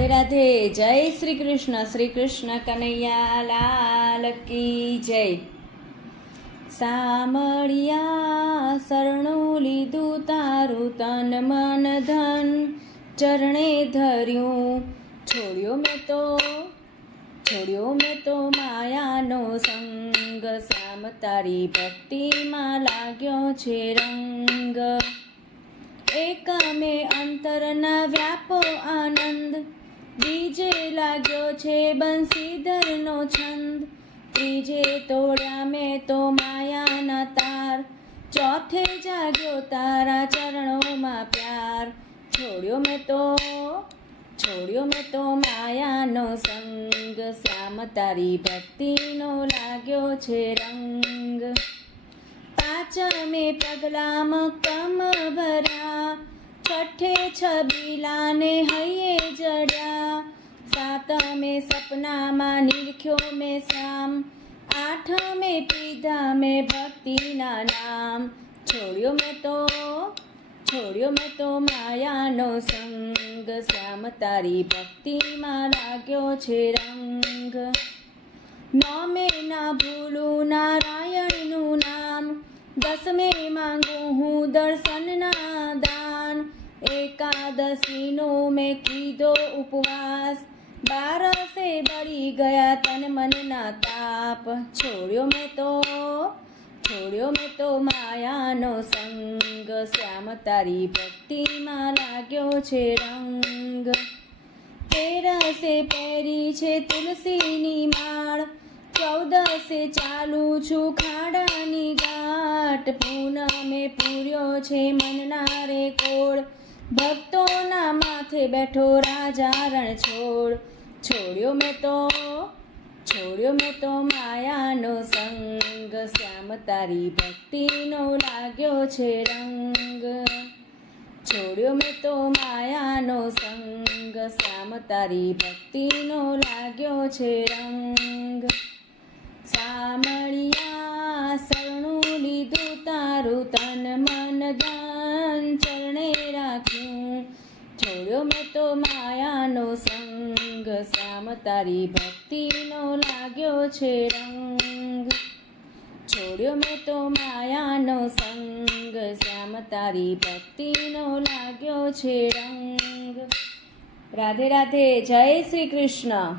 રાધે રાધે, જય શ્રી કૃષ્ણ શ્રી કૃષ્ણ કનૈયા, લાલ કી જય. સામળિયા શરણું લીધું તારું તન મન ધન, ચરણે ધર્યું. છોડ્યો મેં તો, છોડ્યો મેં તો માયાનો સંગ શ્યામ તારી ભક્તિમાં લાગ્યો છે રંગ. એક અંતરના વ્યાપો આનંદ બીજે લાગ્યો છે બંસીધરનો છંદ. ત્રીજે તોડ્યા મેં તો માયાના તાર. ચોથે જાગ્યો તારા ચરણોમાં પ્યાર. છોડ્યો મેં તો, છોડ્યો મેં તો માયાનો સંગ. શ્યામ તારી ભક્તિનો લાગ્યો છે રંગ. પાંચમે પગલામાં કમ ભર્યા છઠ્ઠે છબીલાને હૈયે જડ્યા સાતમે સપનામાં નિરખ્યો મેં શામ આઠમે પીધા મેં ભક્તિના નામ છોડ્યો મેં તો છોડ્યો મેં તો માયાનો સંગ શ્યામ તારી ભક્તિમાં લાગ્યો છે રંગ નોમે ના ભૂલું નારાયણનું નામ દસમે માંગુ હું દર્શનના દાન એકાદશીનો મેં કીધો ઉપવાસ. બારસે બળી ગયા તન મનના તાપ. છોડ્યો મેં તો, છોડ્યો મેં તો માયાનો સંગ. શ્યામ તારી ભક્તિમાં લાગ્યો છે રંગ. તેરસે પહેરી છે તુલસીની માળ. ચૌદસે ચાલુ છું ખાડાની ગાંઠ. પૂનમે પૂર્યો છે મનના રે કોળ ભક્તોના માથે બેઠો રાજા રણ છોડ. છોડ્યો મેં તો, છોડ્યો મેં તો માયાનો સંગ. શ્યામ તારી ભક્તિનો લાગ્યો છે રંગ. છોડ્યો મેં તો માયાનો સંગ. શ્યામ તારી ભક્તિનો લાગ્યો છે રંગ. સામળિયા રાખ્યું છોડ્યો મેં તો માયાનો સંગ, શ્યામ તારી ભક્તિનો લાગ્યો છે રંગ. છોડ્યો મેં તો માયાનો સંગ, શ્યામ તારી ભક્તિનો લાગ્યો છે રંગ. રાધે રાધે, જય શ્રી કૃષ્ણ.